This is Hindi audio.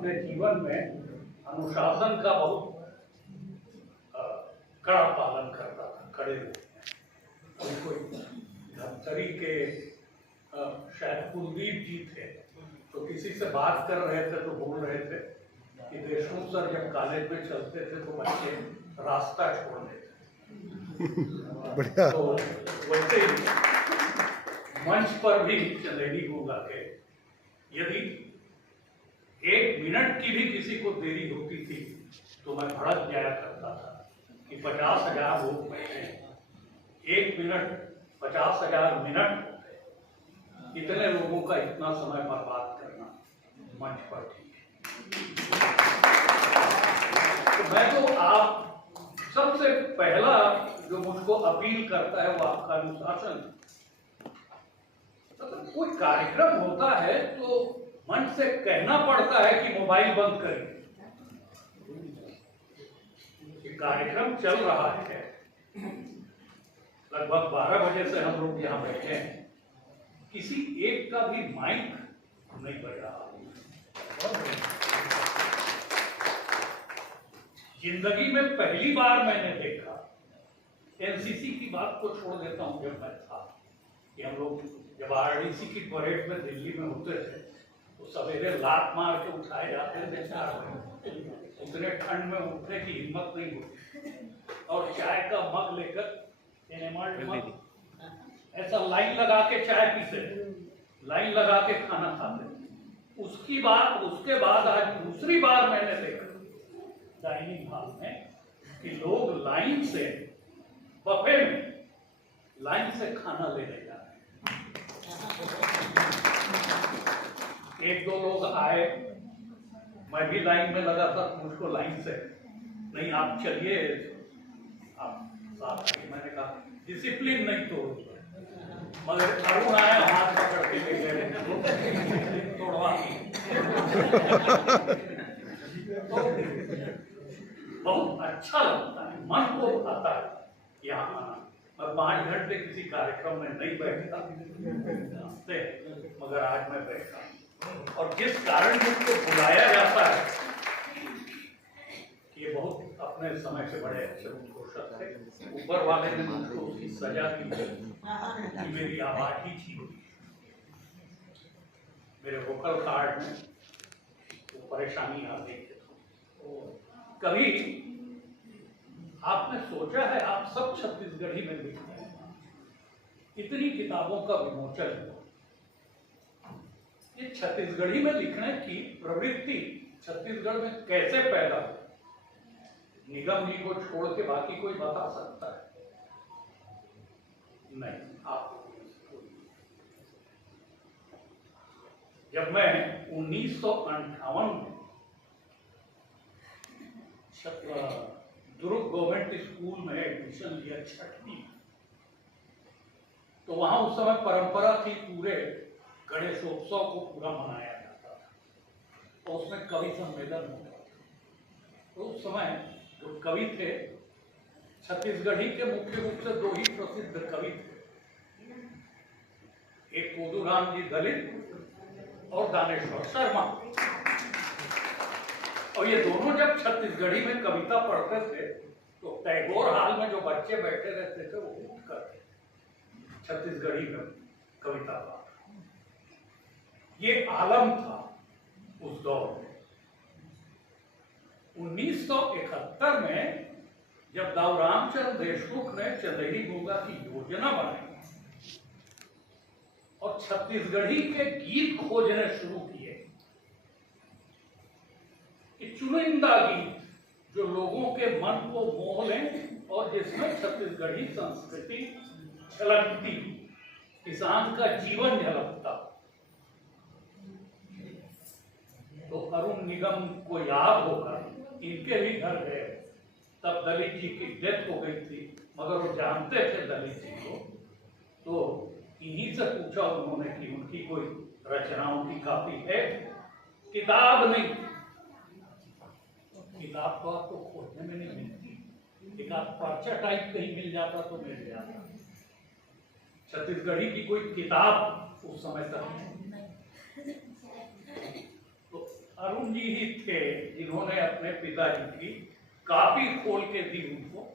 अपने जीवन में अनुशासन का बहुत कड़ा पालन करता था, कड़े रूप में। कोई धमतरी के शायद कुलदीप जी थे, तो किसी से बात कर रहे थे तो बोल रहे थे कि देशमुख सर जब कॉलेज में चलते थे तो बच्चे रास्ता छोड़ देते। तो वैसे ही मंच पर भी चंदेरी गूंगा के यदि 1 मिनट की भी किसी को देरी होती थी तो मैं भड़क जाया करता था कि 50,000 लोग बैठे, 1 मिनट 50,000 मिनट, इतने लोगों का इतना समय बर्बाद करना मंच पर ठीक है। तो मैं तो आप सबसे पहला जो मुझको अपील करता है वो आपका अनुशासन। मतलब कोई कार्यक्रम होता है तो मंच से कहना पड़ता है कि मोबाइल बंद करें। ये कार्यक्रम चल रहा है, लगभग 12 बजे से हम लोग यहाँ बैठे हैं, किसी एक का भी माइक नहीं बज रहा। जिंदगी में पहली बार मैंने देखा, एनसीसी की बात को छोड़ देता हूं, जब मैं था कि हम लोग जब आरडीसी की परेड में दिल्ली में होते थे तो सवेरे लात मार के उठाए जाते थे 4 बजे, उतने ठंड में उठने की हिम्मत नहीं होती, और चाय का मग लेकर ऐसा लाइन लगा के चाय पीते, लाइन लगा के खाना खाते। उसके बाद आज दूसरी बार मैंने देखा डाइनिंग हॉल में कि लोग लाइन से, बफे में लाइन से खाना लेने जा रहे। 1-2 लोग आए, मैं भी लाइन में लगा था, मुझको लाइन से नहीं, आप चलिए, आप साथ आइए। मैंने कहा डिसिप्लिन नहीं तोड़, मगर अरुण आया, हाथ पकड़ के ले गए, तोड़वा। तो बहुत अच्छा लगता है, मन को आता है यहाँ आना। मैं 5 घंटे किसी कार्यक्रम में नहीं बैठता, मगर आज मैं बैठा, और जिस कारण मुझको बुलाया जाता है, ये बहुत अपने समय से बड़े अच्छे उद्घोषक थे। ऊपर वाले ने मुझको उसकी सजा दी कि मेरी आवाज ही थी, मेरे वोकल कार्ड में वो परेशानी आ गई। कभी आपने सोचा है, आप सब छत्तीसगढ़ी में लिखते हैं, इतनी किताबों का विमोचन हुआ, ये छत्तीसगढ़ी में लिखने की प्रवृत्ति छत्तीसगढ़ में कैसे पैदा हुई? निगम जी को छोड़ के बाकी कोई बता सकता है? नहीं। आप जब मैं 1958 में दुर्ग गवर्नमेंट स्कूल में एडमिशन लिया 6वीं, तो वहां उस समय परंपरा थी, पूरे गणेशोत्सव को पूरा मनाया जाता था, तो उसमें कवि सम्मेलन होता था। तो उस समय जो कवि थे छत्तीसगढ़ी के, मुख्य रूप से 2 ही प्रसिद्ध कवि थे, एक कोदूराम जी दलित और दानेश्वर शर्मा। और ये दोनों जब छत्तीसगढ़ी में कविता पढ़ते थे तो टैगोर हॉल में जो बच्चे बैठे रहते थे वो उठ कर छत्तीसगढ़ी में कविता पढ़ा। ये आलम था उस दौर में। 1971 में जब दाऊ रामचंद्र देशमुख ने चंदेरी गूंगा की योजना बनाई और छत्तीसगढ़ी के गीत खोजने शुरू किए, कि चुनिंदा गीत जो लोगों के मन को मोह लें और जिसमें छत्तीसगढ़ी संस्कृति झलकती, किसान का जीवन झलकता। तो अरुण निगम को याद होगा, इनके भी घर गए, तब दलित जी की डेथ हो गई थी, मगर वो जानते थे दलित जी को, तो इन्हीं से पूछा उन्होंने कि उनकी कोई रचनाओं की कॉपी है? किताब नहीं, किताब तो आपको खोजने में नहीं मिलती, एक आप पर्चा टाइप कहीं मिल जाता तो मिल जाता। छत्तीसगढ़ी की कोई किताब उस समय तक नहीं। तो अरुण जी ही थे जिन्होंने अपने पिताजी की कॉपी खोल के दी उनको